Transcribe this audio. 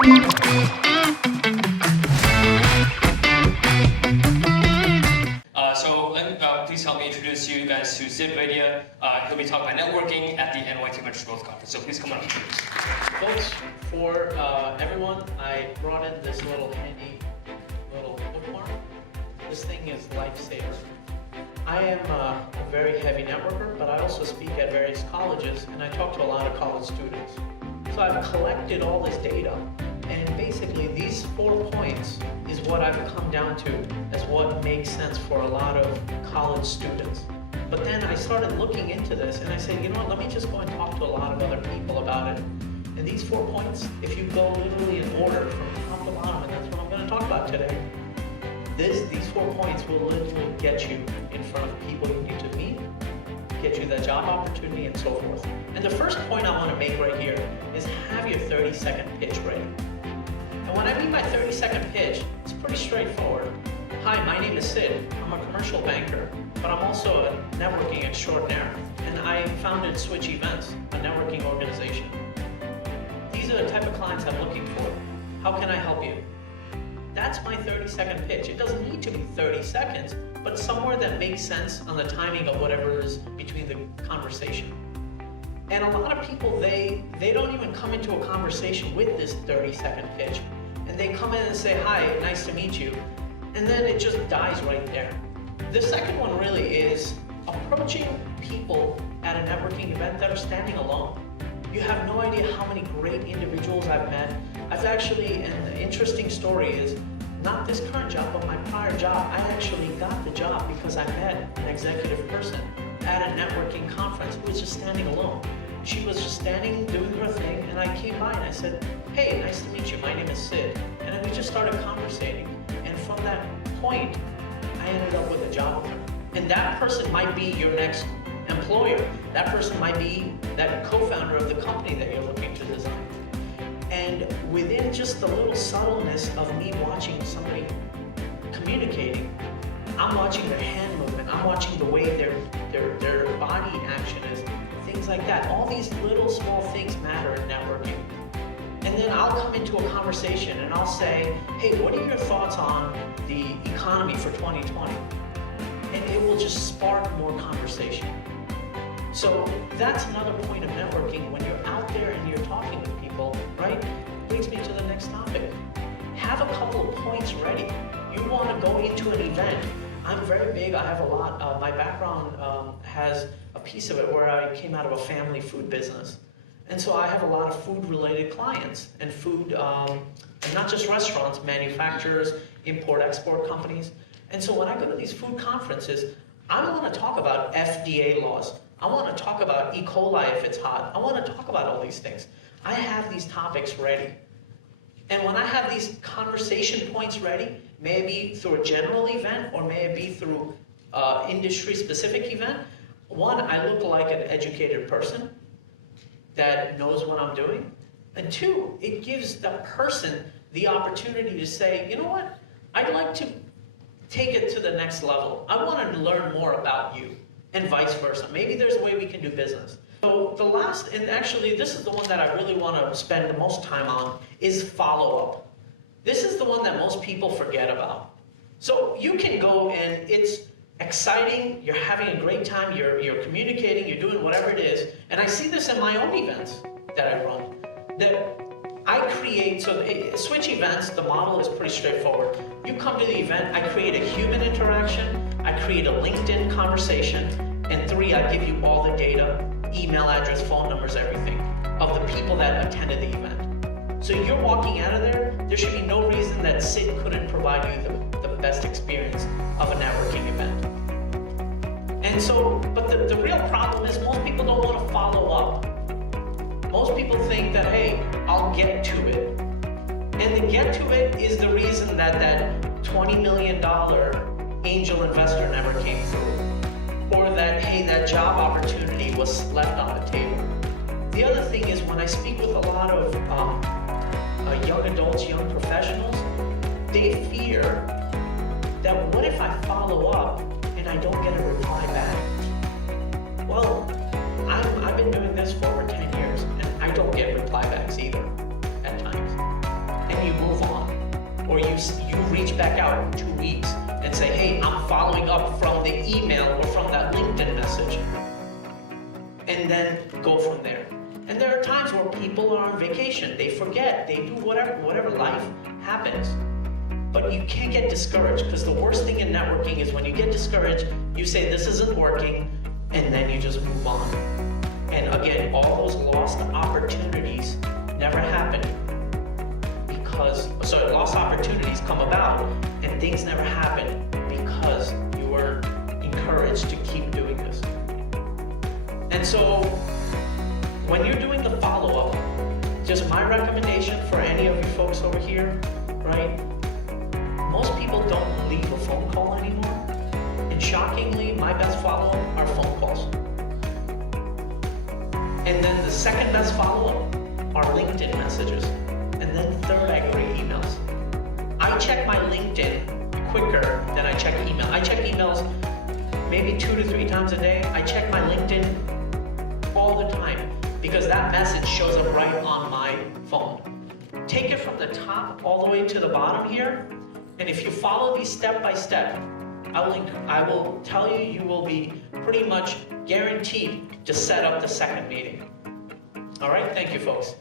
Please help me introduce you guys to Sid Vaidya. He'll be talking about networking at the NYT Venture Growth Conference. So please come on up. Folks, for everyone, I brought in this little handy little bookmark. This thing is lifesaver. I am a very heavy networker, but I also speak at various colleges, and I talk to a lot of college students. So I've collected all this data, and basically these 4 points is what I've come down to as what makes sense for a lot of college students. But then I started looking into this, and I said, you know what, let me just go and talk to a lot of other people about it. And these 4 points, if you go literally in order from top to bottom, and that's what I'm going to talk about today, these 4 points will literally get you in front of people you need to meet, get you that job opportunity, and so forth. And the first point I want to make right here is have your 30-second pitch ready. And when I mean by 30-second pitch, it's pretty straightforward. Hi, my name is Sid. I'm a commercial banker, but I'm also a networking extraordinaire. And I founded Switch Events, a networking organization. These are the type of clients I'm looking for. How can I help you? That's my 30-second pitch. It doesn't need to be 30 seconds, but somewhere that makes sense on the timing of whatever is between the conversation. And a lot of people, they don't even come into a conversation with this 30-second pitch. And they come in and say, hi, nice to meet you. And then it just dies right there. The second one really is approaching people at a networking event that are standing alone. You have no idea how many great individuals I've met. I've actually, and the interesting story is, not this current job, but my prior job, I actually got the job because I met an executive person at a networking conference who was just standing alone. She was just standing, doing her thing, and I came by and I said, hey, nice to meet you, my name is Sid. And then we just started conversating. And from that point, I ended up with a job with her. And that person might be your next employer. That person might be that co-founder of the company that you're looking to design. And within just the little subtleness of me watching somebody communicating, I'm watching their hand movement, I'm watching the way their body action is, things like that. All these little small things matter in networking. And then I'll come into a conversation and I'll say, hey, what are your thoughts on the economy for 2020? And it will just spark more conversation. So that's another point of networking. When you're out there and you're talking to people, right? Brings me to the next topic. Have a couple of points ready. You want to go into an event. I'm very big, I have a lot, my background has a piece of it where I came out of a family food business. And so I have a lot of food-related clients and food, and not just restaurants, manufacturers, import-export companies. And so when I go to these food conferences, I want to talk about FDA laws. I want to talk about E. coli if it's hot. I want to talk about all these things. I have these topics ready. And when I have these conversation points ready, may it be through a general event or may it be through industry-specific event, one, I look like an educated person that knows what I'm doing. And two, it gives the person the opportunity to say, you know what, I'd like to take it to the next level. I want to learn more about you, and vice versa. Maybe there's a way we can do business. So the last, and actually this is the one that I really want to spend the most time on, is follow-up. This is the one that most people forget about. So you can go and it's exciting, you're having a great time, you're communicating, you're doing whatever it is. And I see this in my own events that I run. That I create, so Switch Events, the model is pretty straightforward. You come to the event, I create a human interaction, I create a LinkedIn conversation, and three, I give you all the data, email address, phone numbers, everything, of the people that attended the event. So you're walking out of there, there should be no reason that Sid couldn't provide you the best experience of a networking event. And so, but the real problem is most people don't want to follow up. Most people think that, hey, I'll get to it. And the get to it is the reason that that $20 million angel investor never came through. Or that, hey, that job opportunity was left on the table. The other thing is when I speak with a lot of young adults, young professionals, they fear that what if I follow up and I don't get a reply back? Well, I've been doing this for over 10 years and I don't get reply backs either at times. or you reach back out in 2 weeks and say, hey, I'm following up from the email or from that LinkedIn message. And then go from there. And there are times where people are on vacation, they forget, they do whatever life happens. But you can't get discouraged, because the worst thing in networking is when you get discouraged, you say this isn't working, and then you just move on. And again, all those lost opportunities never happen lost opportunities come about and things never happen because you were encouraged to keep doing this. And so when you're doing the follow-up, just my recommendation for any of you folks over here, right? Most people don't leave a phone call anymore. And shockingly, my best follow-up are phone calls. And then the second best follow-up are LinkedIn messages. And then third, I grade emails. I check my LinkedIn quicker than I check email. I check emails maybe 2 to 3 times a day. I check my LinkedIn all the time because that message shows up right on my phone. Take it from the top all the way to the bottom here, and if you follow these step by step, I will tell you, you will be pretty much guaranteed to set up the second meeting. All right, thank you, folks.